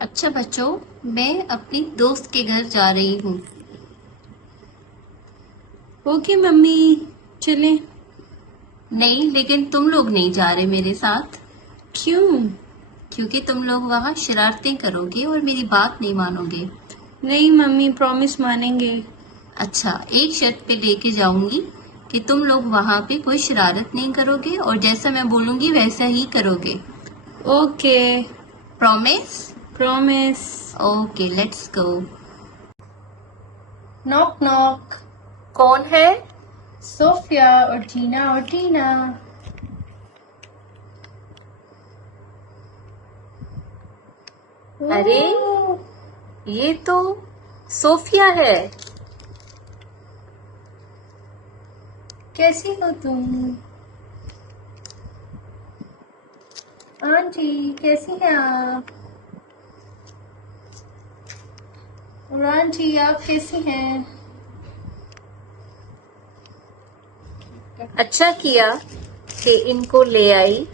अच्छा बच्चों, मैं अपनी दोस्त के घर जा रही हूँ। ओके मम्मी, चलें। नहीं, लेकिन तुम लोग नहीं जा रहे मेरे साथ, क्यों? क्योंकि तुम लोग वहाँ शरारतें करोगे और मेरी बात नहीं मानोगे। नहीं मम्मी, प्रॉमिस मानेंगे। अच्छा, एक शर्त पे लेके जाऊंगी कि तुम लोग वहाँ पे कोई शरारत नहीं करोगे और जैसा मैं बोलूंगी वैसा ही करोगे। Okay, promise? Promise. Okay, let's go. Knock knock. कौन है? सोफिया और टीना। अरे, ये तो सोफिया है। कैसी हो तुम? आंटी कैसी हैं आप? और आंटी आप कैसी हैं? अच्छा किया कि इनको ले आई।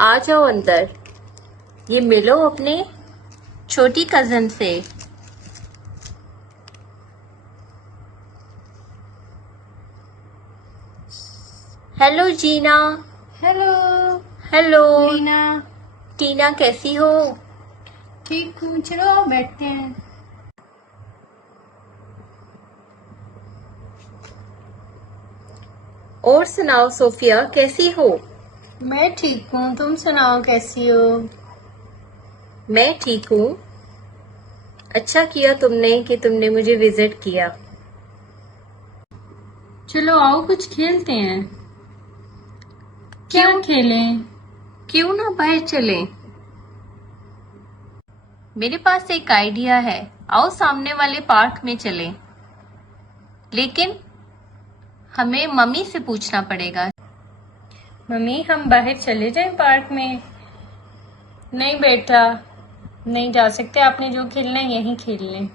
आ जाओ अंदर, ये मिलो अपने छोटी कजन से। हेलो जीना। हेलो हेलो टीना। टीना, कैसी हो? ठीक हूँ, चलो आप बैठते हैं। और सुनाओ सोफिया, कैसी हो? मैं ठीक हूँ, तुम सुनाओ कैसी हो? मैं ठीक हूँ। अच्छा किया तुमने कि तुमने मुझे विजिट किया। चलो आओ कुछ खेलते हैं। क्या क्यों खेलें? क्यों ना बाहर चलें? मेरे पास एक आइडिया है। आओ सामने वाले पार्क में चलें। लेकिन हमें मम्मी से पूछना पड़ेगा। मम्मी हम बाहर चले जाएं पार्क में? नहीं बेटा, नहीं जा सकते, आपने जो खेलना है यहीं खेल लें।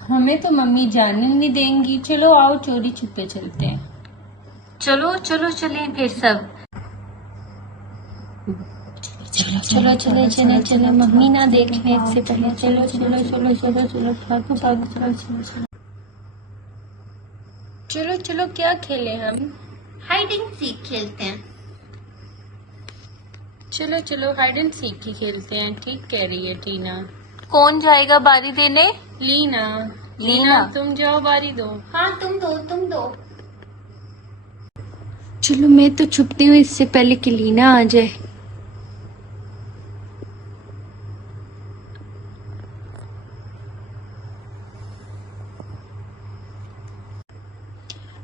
हमें तो मम्मी जाने नहीं देंगी। चलो आओ चोरी छुपे चलते हैं। चलो चलो चलें फिर सब। चलो चले चले चले, मम्मी ना देख ले इससे पहले। चलो चलो चलो चलो चलो, भागो भागो, चलो चलो चलो चलो चलो। क्या खेलें हम? हाइड एंड सीक खेलते हैं। चलो चलो हाइड एंड सीक ही खेलते हैं। ठीक कह रही है टीना। कौन जाएगा बारी देने? लीना। लीना। तुम जाओ, बारी दो। हाँ, तुम दो। चलो मैं तो छुपती हूँ इससे पहले कि लीना आ जाए।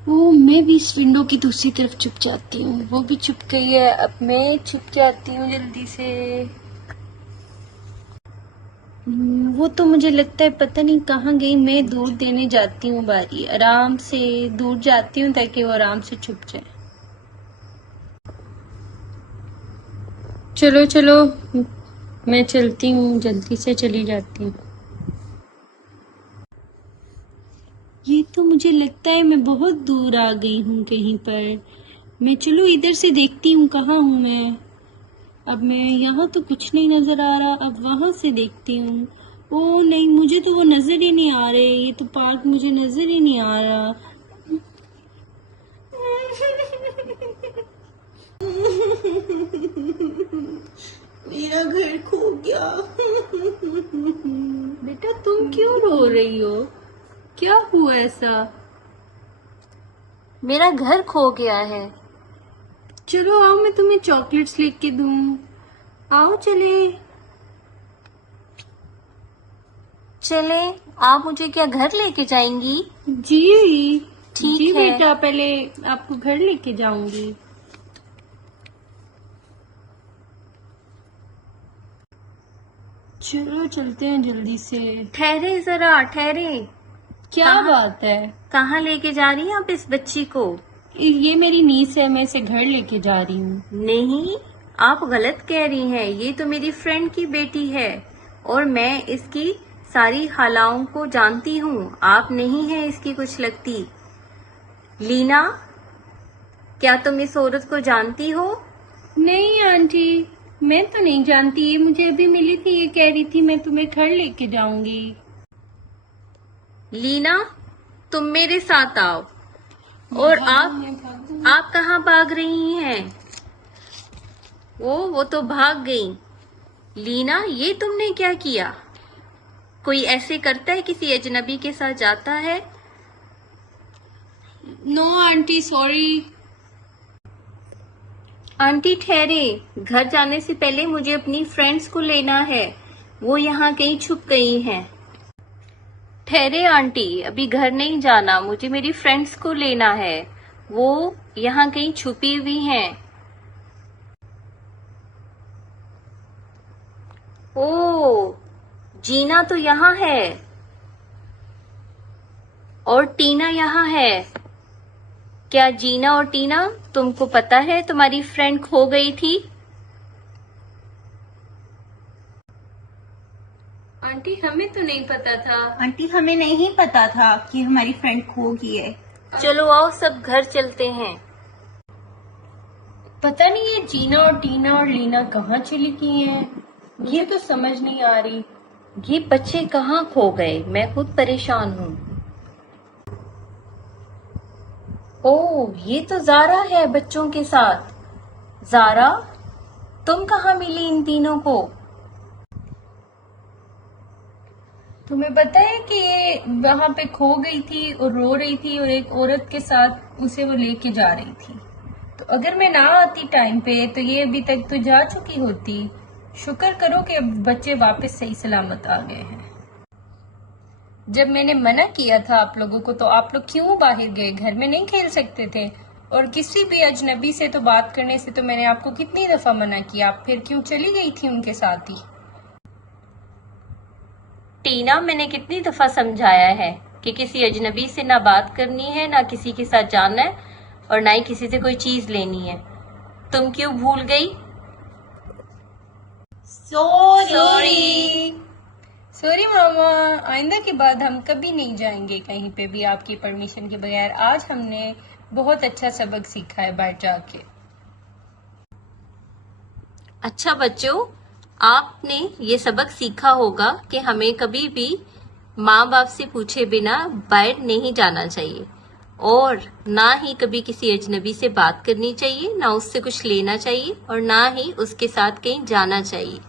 वो मैं भी इस विंडो की दूसरी तरफ छुप जाती हूँ। वो भी छुप गई है, अब मैं छुप जाती हूँ जल्दी से। वो तो मुझे लगता है पता नहीं कहाँ गई। मैं दूर देने जाती हूँ बारी, आराम से दूर जाती हूँ ताकि वो आराम से छुप जाए। चलो चलो, मैं चलती हूँ, जल्दी से चली जाती हूँ। ये तो मुझे लगता है मैं बहुत दूर आ गई हूँ कहीं पर। मैं चलो इधर से देखती हूँ कहाँ हूँ मैं। अब मैं यहाँ तो कुछ नहीं नजर आ रहा, अब वहां से देखती हूँ। ओ नहीं, मुझे तो वो नजर ही नहीं आ रहे। ये तो पार्क मुझे नजर ही नहीं आ रहा। मेरा घर खो गया। बेटा तुम क्यों रो रही हो? क्या हुआ ऐसा? मेरा घर खो गया है। चलो आओ, मैं तुम्हें चॉकलेट्स लेके दूं। आओ चले। चले? आप मुझे क्या घर लेके जाएंगी? जी ठीक जी है। बेटा, पहले आपको घर लेके जाऊंगी। चलो चलते हैं जल्दी से। ठहरे जरा, ठहरे। क्या कहाँ बात है? कहाँ लेके जा रही हैं आप इस बच्ची को? ये मेरी नीस है, मैं इसे घर लेके जा रही हूँ। नहीं, आप गलत कह रही हैं। ये तो मेरी फ्रेंड की बेटी है और मैं इसकी सारी हालाओं को जानती हूँ। आप नहीं है इसकी कुछ लगती। लीना, क्या तुम इस औरत को जानती हो? नहीं आंटी। मैं तो नहीं जानती, ये मुझे अभी मिली थी, ये कह रही थी मैं तुम्हें घर लेके जाऊंगी। लीना, तुम मेरे साथ आओ। और आप कहाँ भाग रही हैं? वो तो भाग गई। लीना, ये तुमने क्या किया? कोई ऐसे करता है, किसी अजनबी के साथ जाता है? No aunty, sorry. आंटी ठहरे, घर जाने से पहले मुझे अपनी फ्रेंड्स को लेना है, वो यहाँ कहीं छुप गई हैं। ठहरे आंटी, अभी घर नहीं जाना, मुझे मेरी फ्रेंड्स को लेना है, वो यहाँ कहीं छुपी हुई हैं। ओ, जीना तो यहाँ है और टीना यहाँ है। क्या जीना और टीना, तुमको पता है तुम्हारी फ्रेंड खो गई थी? आंटी, हमें तो नहीं पता था। आंटी, हमें नहीं पता था कि हमारी फ्रेंड खो गई है। चलो आओ, सब घर चलते हैं। पता नहीं ये जीना और टीना और लीना कहाँ चली गई हैं, ये तो समझ नहीं आ रही। ये बच्चे कहाँ खो गए, मैं खुद परेशान हूँ। ओह, ये तो जारा है बच्चों के साथ। जारा, तुम कहाँ मिली इन तीनों को? तुम्हें पता है कि ये वहां पे खो गई थी और रो रही थी और एक औरत के साथ उसे वो लेके जा रही थी। तो अगर मैं ना आती टाइम पे तो ये अभी तक तो जा चुकी होती। शुक्र करो कि अब बच्चे वापस सही सलामत आ गए हैं। जब मैंने मना किया था आप लोगों को, तो आप लोग क्यों बाहर गए? घर में नहीं खेल सकते थे? और किसी भी अजनबी से तो बात करने से तो मैंने आपको कितनी दफा मना किया, आप फिर क्यों चली गई थी उनके साथ ही? टीना, मैंने कितनी दफा समझाया है कि किसी अजनबी से ना बात करनी है, ना किसी के साथ जाना है और ना ही किसी से कोई चीज लेनी है। तुम क्यों भूल गई? सॉरी मामा, आइंदा के बाद हम कभी नहीं जाएंगे कहीं पे भी आपकी परमिशन के बगैर। आज हमने बहुत अच्छा सबक सीखा है बाहर जाके। अच्छा बच्चों, आपने ये सबक सीखा होगा कि हमें कभी भी माँ बाप से पूछे बिना बाहर नहीं जाना चाहिए और ना ही कभी किसी अजनबी से बात करनी चाहिए, ना उससे कुछ लेना चाहिए और ना ही उसके साथ कहीं जाना चाहिए।